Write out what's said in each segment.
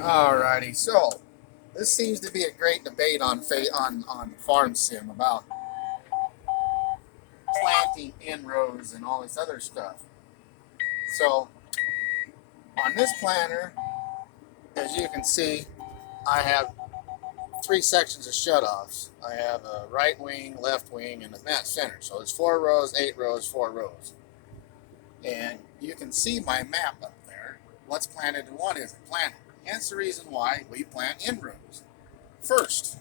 Alrighty, so this seems to be a great debate on Farm Sim about planting inrows and all this other stuff. So on this planter, as you can see, I have three sections of shutoffs. I have a right wing, left wing, and a mat center. So there's 4 rows, 8 rows, 4 rows. And you can see my map up there. What's planted and what isn't planted. Hence the reason why we plant inrows first.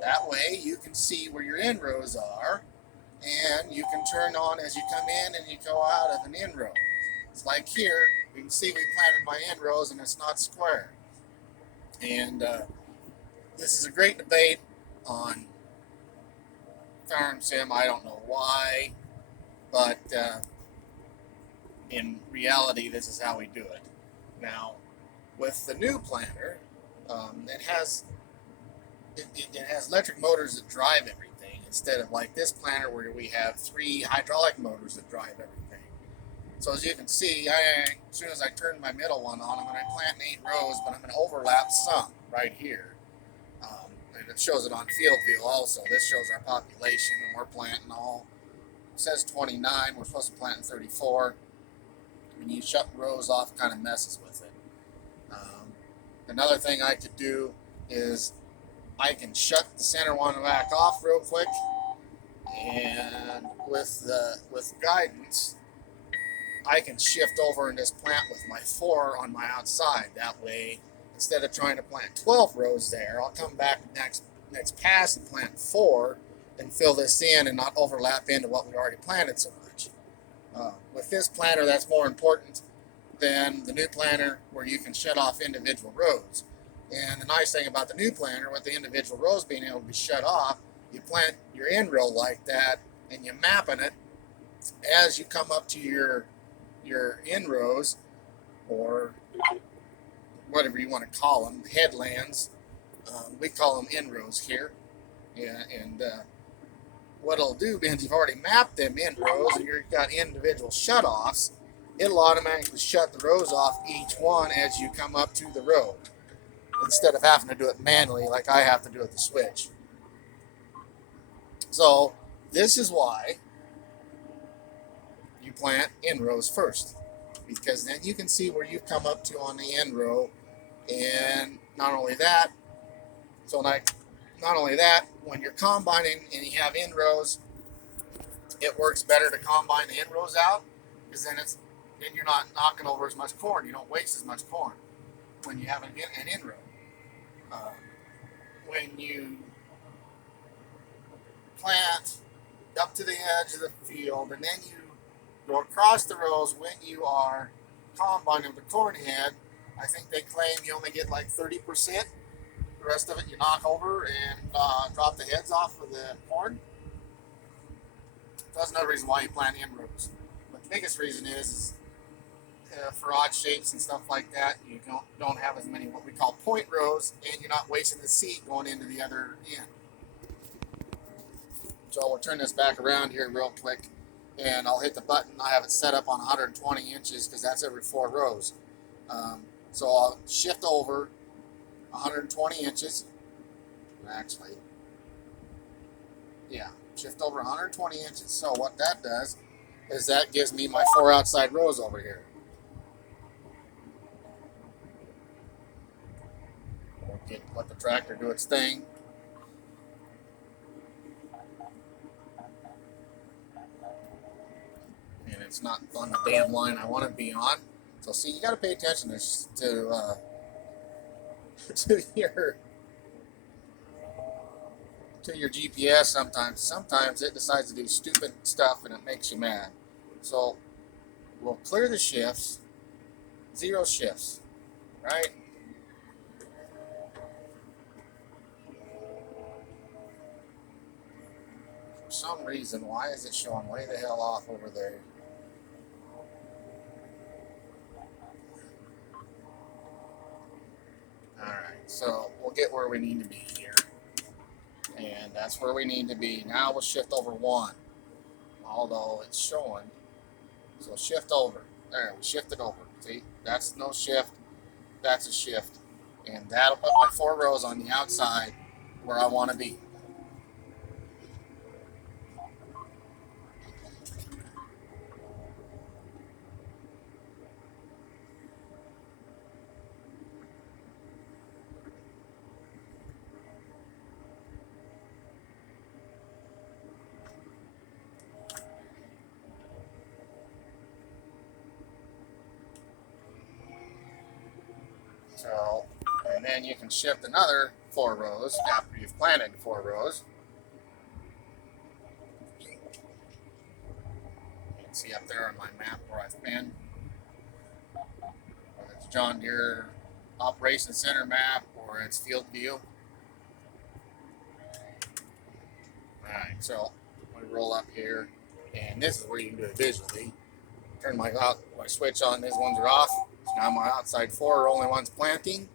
That way you can see where your inrows are, and you can turn on as you come in and you go out of an inrow. It's like here, you can see we planted my inrows and it's not square. And this is a great debate on Farm Sim. I don't know why, but in reality, this is how we do it. Now, with the new planter, it has electric motors that drive everything instead of like this planter where we have 3 hydraulic motors that drive everything. So as you can see, as soon as I turn my middle one on, I'm going to plant in 8 rows, but I'm going to overlap some right here. And it shows it on field view also. This shows our population, and we're planting all. It says 29. We're supposed to plant in 34. When you shut rows off, it kind of messes with it. Another thing I could do is I can shut the center one back off real quick, and with guidance, I can shift over and just plant with my 4 on my outside. That way, instead of trying to plant 12 rows there, I'll come back next pass and plant 4 and fill this in and not overlap into what we already planted so much. With this planter, that's more important than the new planter where you can shut off individual rows. And the nice thing about the new planter, with the individual rows being able to be shut off, you plant your in row like that, and you're mapping it as you come up to your in rows, or whatever you want to call them, headlands. We call them in rows here. Yeah, and what it'll do, because you've already mapped them in rows and you've got individual shutoffs, it'll automatically shut the rows off each one as you come up to the row, instead of having to do it manually like I have to do at the switch. So this is why you plant in rows first, because then you can see where you've come up to on the end row. And not only that, when you're combining and you have in rows, it works better to combine the in rows out, because then you're not knocking over as much corn. You don't waste as much corn when you have an in row. Uh, when you plant up to the edge of the field, and then you go across the rows when you are combining the corn head, I think they claim you only get like 30%. The rest of it you knock over and drop the heads off of the corn. That's another reason why you plant in rows. But the biggest reason is for odd shapes and stuff like that, you don't have as many what we call point rows, and you're not wasting the seed going into the other end. So we'll turn this back around here real quick, and I'll hit the button. I have it set up on 120 inches because that's every 4 rows. So I'll shift over 120 inches. Actually, yeah, shift over 120 inches. So what that does is that gives me my 4 outside rows over here. We'll let the tractor do its thing. And it's not on the damn line I want to be on. So see, you got to pay attention to your GPS sometimes. Sometimes it decides to do stupid stuff and it makes you mad. So we'll clear the shifts, 0 shifts, right? For some reason, why is it showing way the hell off over there? Alright, so we'll get where we need to be here. And that's where we need to be. Now we'll shift over 1. Although it's showing. So shift over. There, we shifted over. See? That's no shift. That's a shift. And that'll put my 4 rows on the outside where I want to be. So, and then you can shift another 4 rows after you've planted 4 rows. You can see up there on my map where I've been. Whether it's John Deere Operations Center map or it's field view. Alright, so we roll up here, and this is where you can do it visually. Turn my switch on, these ones are off. So now my outside 4 are only ones planting.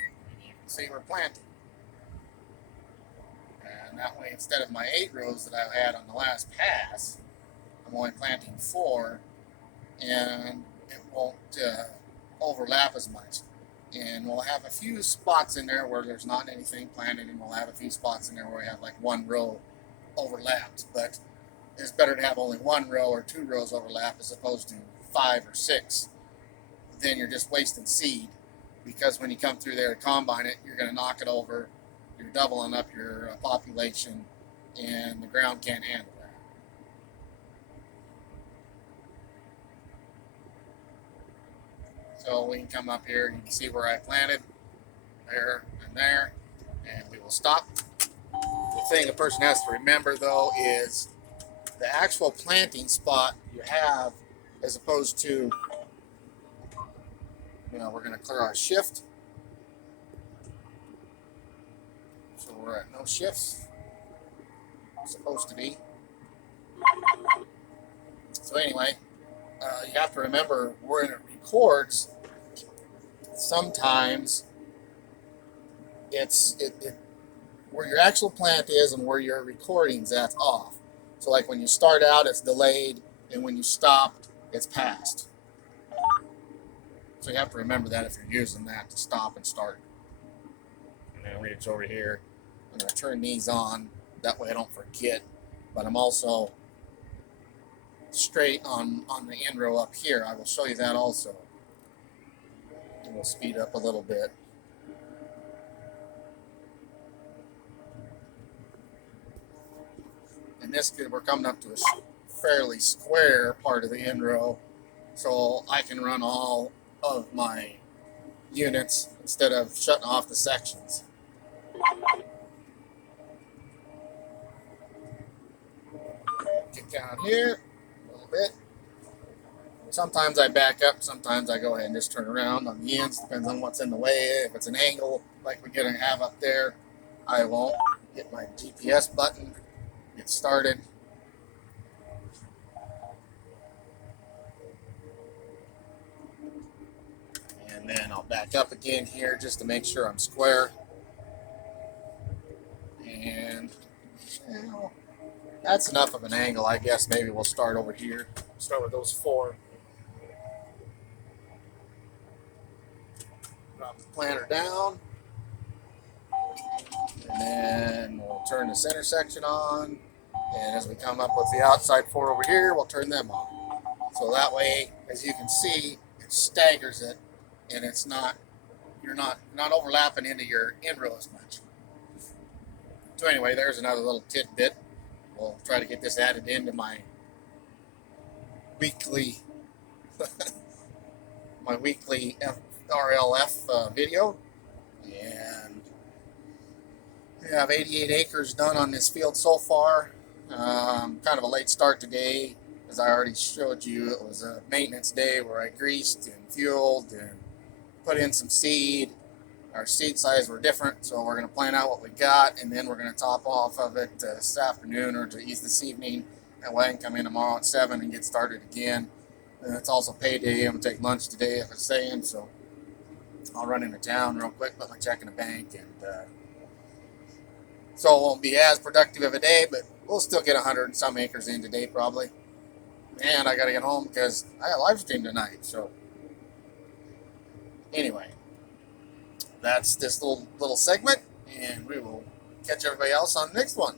And you can see we're planting. And that way, instead of my 8 rows that I had on the last pass, I'm only planting 4, and it won't overlap as much. And we'll have a few spots in there where there's not anything planted, and we'll have a few spots in there where we have like 1 row overlapped. But it's better to have only 1 row or 2 rows overlap as opposed to 5 or 6. Then you're just wasting seed, because when you come through there to combine it, you're going to knock it over. You're doubling up your population, and the ground can't handle that. So we can come up here, you can see where I planted, there and there, and we will stop. The thing a person has to remember, though, is the actual planting spot you have, as opposed to, we're going to clear our shift. So we're at no shifts. It's supposed to be. So anyway, you have to remember when it records, sometimes it's where your actual plant is and where your recordings, that's off. So like when you start out, it's delayed, and when you stop, it's passed. So you have to remember that if you're using that to stop and start. And then reach over here. I'm going to turn these on, that way I don't forget. But I'm also straight on the end row up here. I will show you that also. And we'll speed up a little bit. And this, we're coming up to a fairly square part of the end row, so I can run all of my units instead of shutting off the sections. Get down here a little bit. Sometimes I back up, sometimes I go ahead and just turn around on the ends, depends on what's in the way. If it's an angle like we're going to have up there, I won't hit my GPS button, get started. And then I'll back up again here just to make sure I'm square. And that's enough of an angle, I guess. Maybe we'll start over here. Start with those 4. Drop the planter down. And then we'll turn the center section on. And as we come up with the outside 4 over here, we'll turn them on. So that way, as you can see, it staggers it, and it's not, you're not overlapping into your end row as much. So anyway, there's another little tidbit. We'll try to get this added into my weekly RLF video. And we have 88 acres done on this field so far. Kind of a late start today, as I already showed you. It was a maintenance day where I greased and fueled and put in some seed. Our seed size were different, so we're going to plan out what we got, and then we're going to top off of it this afternoon or this evening. That way I can come in tomorrow at 7 and get started again. And it's also payday. I'm going to take lunch today, if it's saying, so I'll run into town real quick, put my check in the bank, and so it won't be as productive of a day, but we'll still get 100 and some acres in today probably. And I got to get home because I got live stream tonight. So anyway, that's this little segment, and we will catch everybody else on the next one.